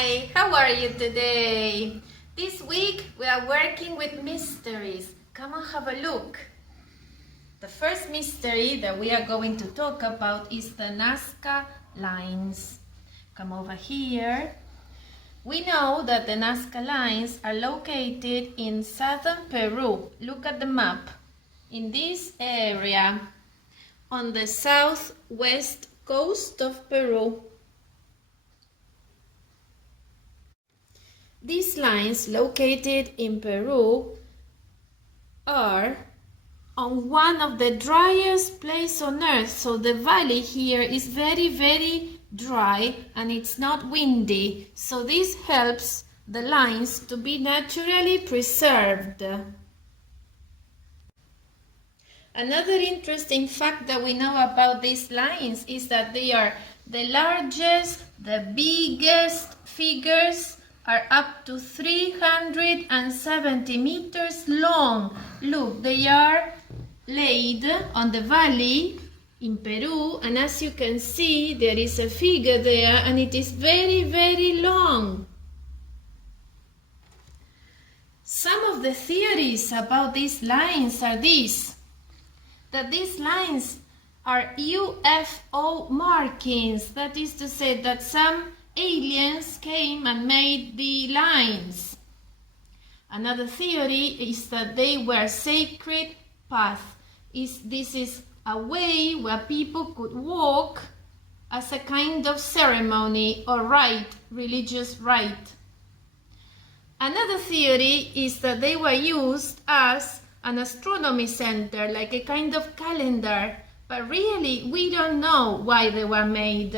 Hi, how are you today? This week we are working with mysteries. Come and have a look. The first mystery that we are going to talk about is the Nazca Lines. Come over here. We know that the Nazca Lines are located in southern Peru. Look at the map. In this area, on the southwest coast of Peru. These lines located in Peru are on one of the driest places on earth. So the valley here is very dry and it's not windy. So this helps the lines to be naturally preserved. Another interesting fact that we know about these lines is that they are the largest, the biggest figures are up to 370 meters long. Look, they are laid on the valley in Peru, and as you can see, there is a figure there and it is very long. Some of the theories about these lines are these: that these lines are UFO markings. That is to say that some aliens came and made the lines. Another theory is that they were sacred paths. This is a way where people could walk as a kind of ceremony or rite, religious rite. Another theory is that they were used as an astronomy center, like a kind of calendar, but really we don't know why they were made.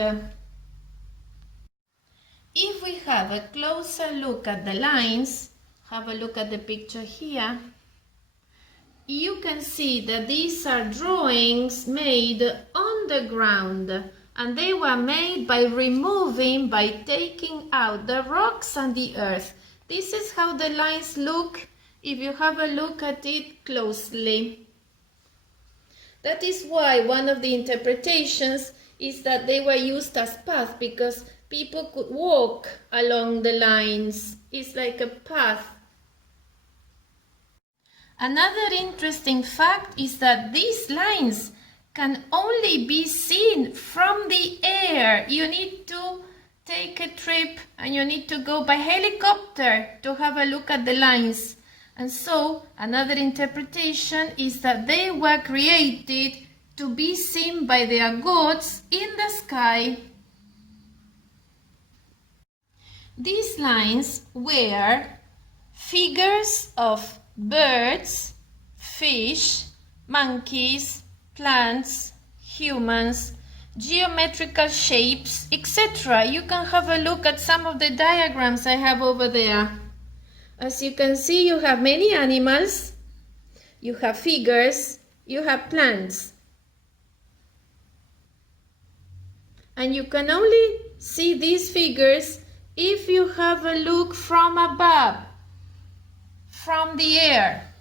If we have a closer look at the lines, have a look at the picture here, you can see that these are drawings made on the ground, and they were made by taking out the rocks and the earth. This is how the lines look if you have a look at it closely. That is why one of the interpretations is that they were used as paths, because people could walk along the lines. It's like a path. Another interesting fact is that these lines can only be seen from the air. You need to take a trip and you need to go by helicopter to have a look at the lines. And so another interpretation is that they were created to be seen by their gods in the sky. These lines were figures of birds, fish, monkeys, plants, humans, geometrical shapes, etc. You can have a look at some of the diagrams I have over there. As you can see, you have many animals, you have figures, you have plants. And you can only see these figures if you have a look from above, from the air.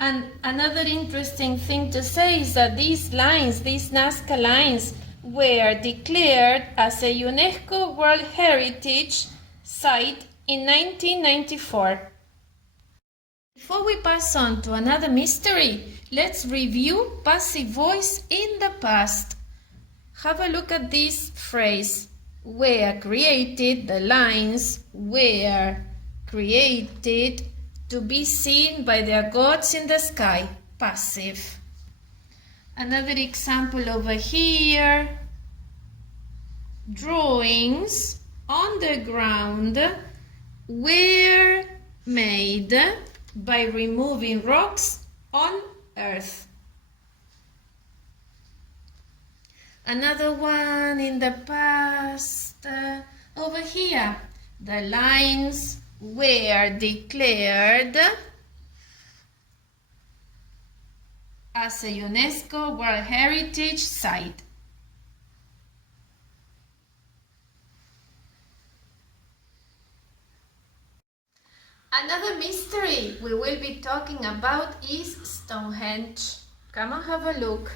And another interesting thing to say is that these lines, these Nazca lines, were declared as a UNESCO World Heritage Site in 1994. Before we pass on to another mystery, let's review passive voice in the past. Have a look at this phrase: were created, the lines were created to be seen by their gods in the sky. Passive. Another example over here. Drawings on the ground were made by removing rocks on earth. Another one in the past, over here. The lines were declared as a UNESCO World Heritage Site. Another mystery we will be talking about is Stonehenge. Come and have a look.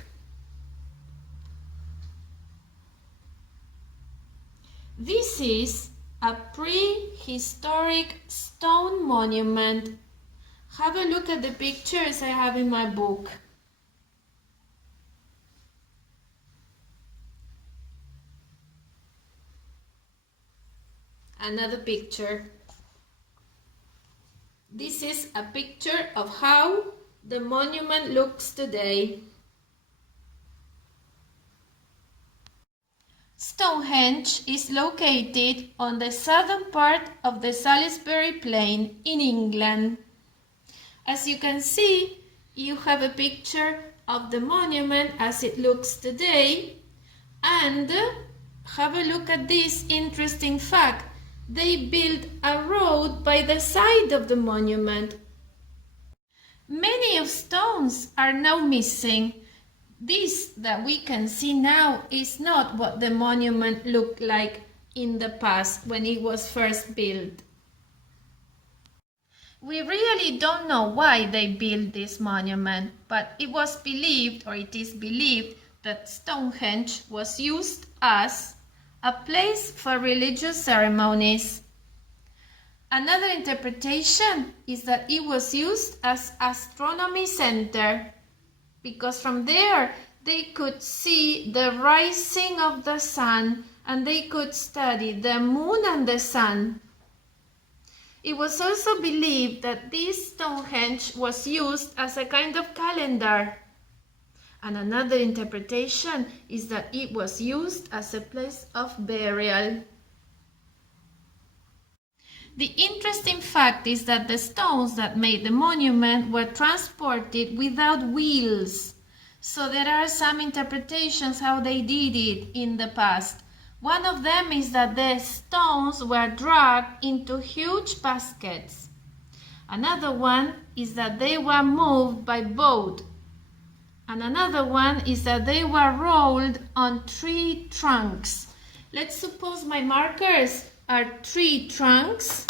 This is a prehistoric stone monument. Have a look at the pictures I have in my book. Another picture. This is a picture of how the monument looks today. Stonehenge is located on the southern part of the Salisbury Plain in England. As you can see, you have a picture of the monument as it looks today, and have a look at this interesting fact. They built a road by the side of the monument. Many of stones are now missing. This that we can see now is not what the monument looked like in the past when it was first built. We really don't know why they built this monument, but it was believed, or it is believed, that Stonehenge was used as a place for religious ceremonies. Another interpretation is that it was used as astronomy center, because from there they could see the rising of the sun and they could study the moon and the sun. It was also believed that this Stonehenge was used as a kind of calendar. And another interpretation is that it was used as a place of burial. The interesting fact is that the stones that made the monument were transported without wheels. So there are some interpretations how they did it in the past. One of them is that the stones were dragged into huge baskets. Another one is that they were moved by boat. And another one is that they were rolled on tree trunks. Let's suppose my markers are tree trunks.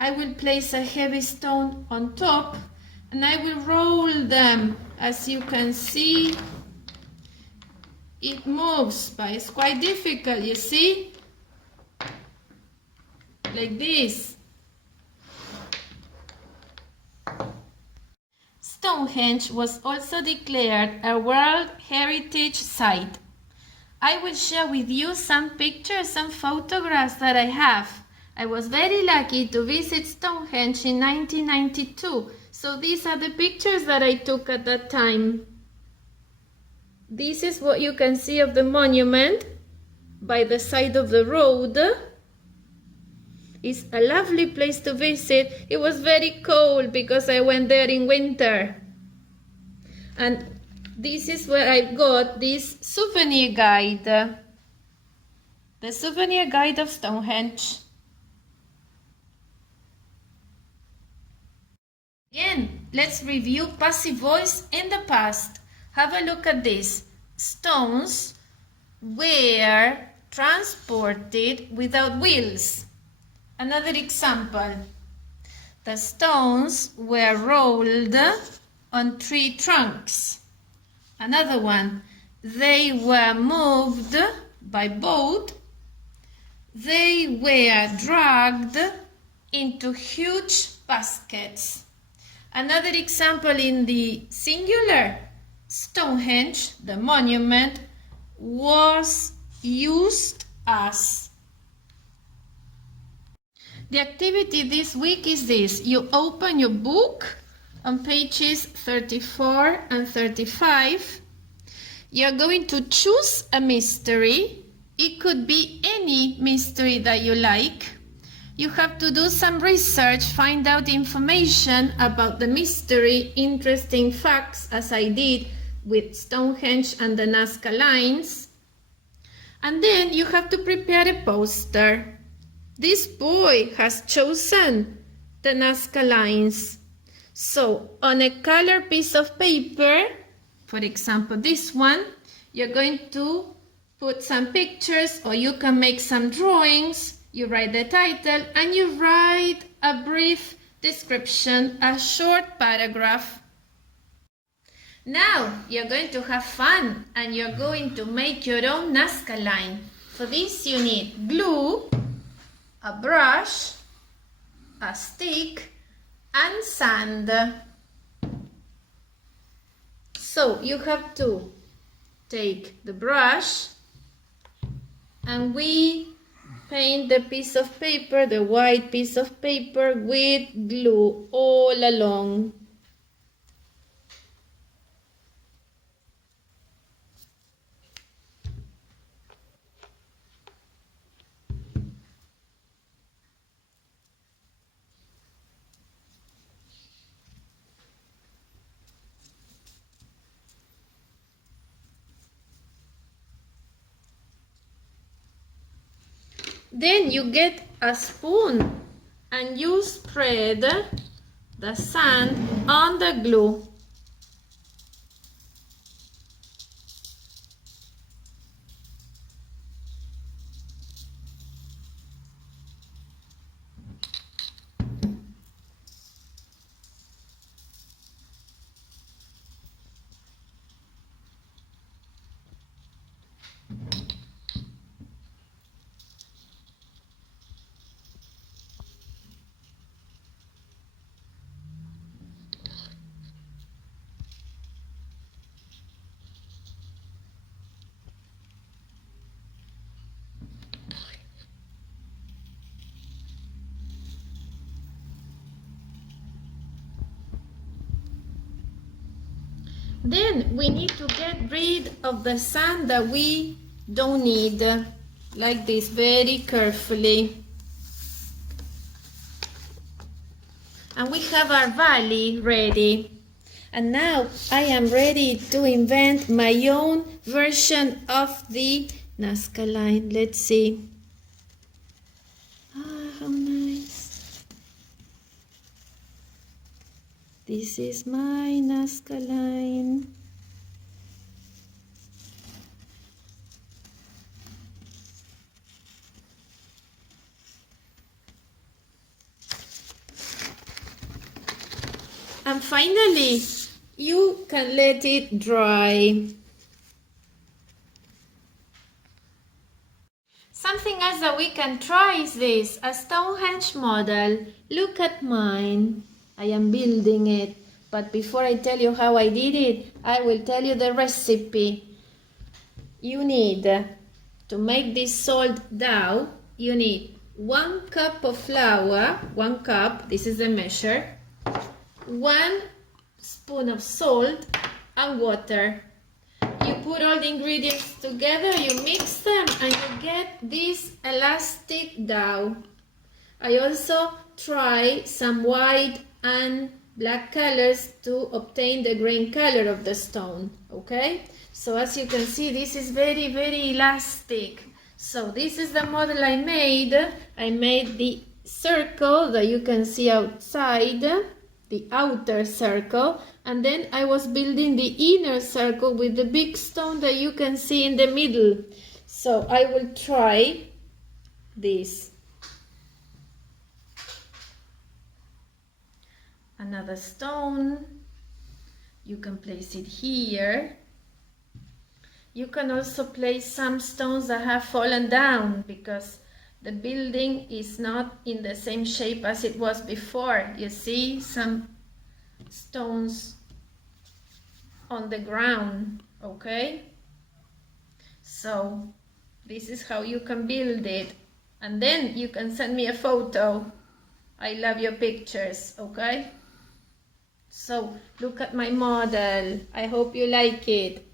I will place a heavy stone on top and I will roll them. As you can see, it moves, but it's quite difficult, you see? Like this. Stonehenge was also declared a World Heritage Site. I will share with you some pictures and photographs that I have. I was very lucky to visit Stonehenge in 1992, so these are the pictures that I took at that time. This is what you can see of the monument by the side of the road. It's a lovely place to visit. It was very cold because I went there in winter. And this is where I got this souvenir guide. The souvenir guide of Stonehenge. Again, let's review passive voice in the past. Have a look at this. Stones were transported without wheels. Another example. The stones were rolled on tree trunks. Another one. They were moved by boat. They were dragged into huge baskets. Another example in the singular. Stonehenge, the monument, was used as. The activity this week is this. You open your book on pages 34 and 35. You're going to choose a mystery. It could be any mystery that you like. You have to do some research, find out information about the mystery, interesting facts, as I did with Stonehenge and the Nazca Lines. And then you have to prepare a poster. This boy has chosen the Nazca Lines. So on a color piece of paper, for example this one, you're going to put some pictures, or you can make some drawings. You write the title and you write a brief description, a short paragraph. Now you're going to have fun and you're going to make your own Nazca line. For this you need glue, a brush, a stick, and sand. So you have to take the brush and we paint the piece of paper, the white piece of paper, with glue all along. Then you get a spoon and you spread the sand on the glue. Then we need to get rid of the sand that we don't need, like this, very carefully. And we have our valley ready. And now I am ready to invent my own version of the Nazca line. Let's see. Ah, how nice. This is my Nazca line. And finally, you can let it dry. Something else that we can try is this, a Stonehenge model. Look at mine. I am building it. But before I tell you how I did it, I will tell you the recipe. You need, to make this salt dough, you need 1 cup of flour, 1 cup, this is the measure, 1 spoon of salt and water. You put all the ingredients together, you mix them, and you get this elastic dough. I also try some white and black colors to obtain the grain color of the stone, okay? So as you can see, this is very, very elastic. So this is the model I made. I made the circle that you can see outside, the outer circle, and then I was building the inner circle with the big stone that you can see in the middle. So I will try this. Another stone, you can place it here. You can also place some stones that have fallen down because the building is not in the same shape as it was before. You see some stones on the ground, okay? So this is how you can build it. And then you can send me a photo. I love your pictures, okay? So look at my model. I hope you like it.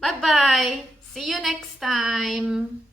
Bye-bye. See you next time.